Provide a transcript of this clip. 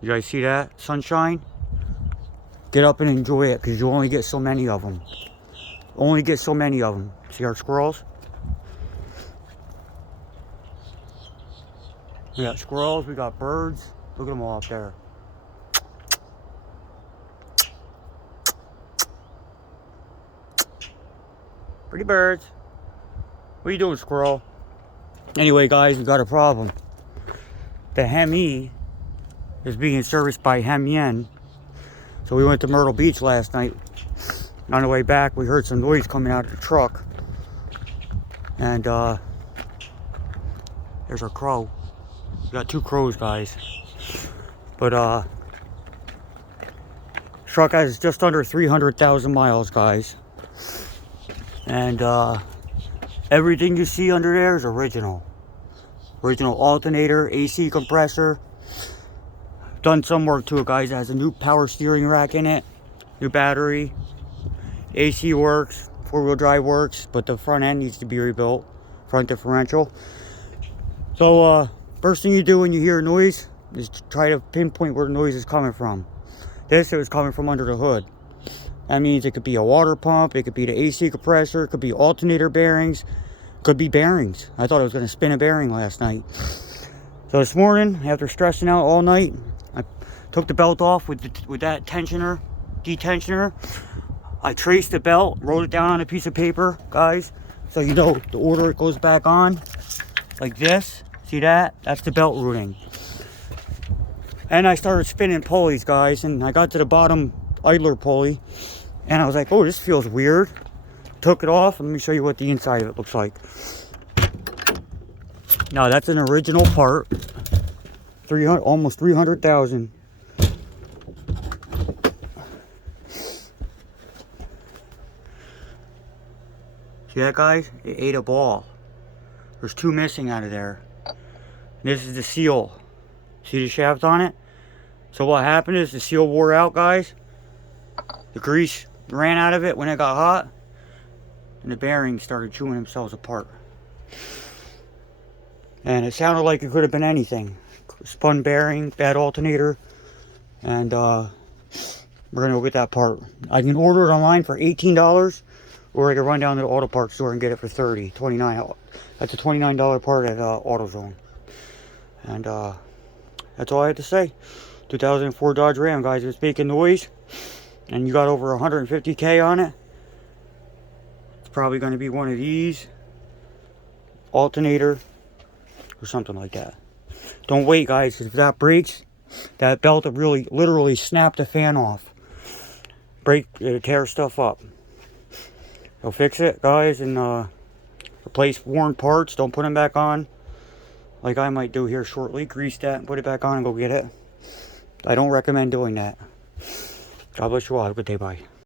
You guys see that? Sunshine? Get up and enjoy it, because you only get so many of them. Only get so many of them. See our squirrels? We got squirrels, we got birds. Look at them all up there. Pretty birds. What are you doing, squirrel? Anyway, guys, we got a problem. The HEMI is being serviced by Hemion. So we went to Myrtle Beach last night. On the way back, we heard some noise coming out of the truck. And there's our crow. We got two crows, guys. But truck has just under 300,000 miles, guys. And everything you see under there is original. Original alternator, AC compressor. Done some work to it, guys. It has a new power steering rack in it. New battery. AC works. Four-wheel drive works. But the front end needs to be rebuilt. Front differential. So first thing you do when you hear a noise is to try to pinpoint where the noise is coming from. It was coming from under the hood. That means it could be a water pump, it could be the AC compressor, it could be alternator bearings, it could be bearings. I thought I was going to spin a bearing last night. So this morning, after stressing out all night, I took the belt off with that tensioner, detensioner. I traced the belt, wrote it down on a piece of paper, guys, so you know the order it goes back on, like this. See that? That's the belt routing. And I started spinning pulleys, guys, and I got to the bottom idler pulley. And I was like, oh, this feels weird. Took it off. Let me show you what the inside of it looks like. Now, that's an original part. 300, almost 300,000. See that, guys? It ate a ball. There's two missing out of there. This is the seal. See the shaft on it? So what happened is the seal wore out, guys. The grease ran out of it when it got hot, and the bearings started chewing themselves apart. And it sounded like it could have been anything. Spun bearing, bad alternator, and we're gonna go get that part. I can order it online for $18, or I can run down to the auto parts store and get it for $30, $29. That's a $29 part at AutoZone. And that's all I have to say. 2004 Dodge Ram, guys. It's making noise, and you got over 150K on it. It's probably going to be one of these, alternator, or something like that. Don't wait, guys, 'cause if that breaks, that belt will really, literally snap the fan off. It'll tear stuff up. So fix it, guys, and replace worn parts. Don't put them back on, like I might do here shortly. Grease that and put it back on and go get it. I don't recommend doing that. God bless you all. Have a good day. Bye.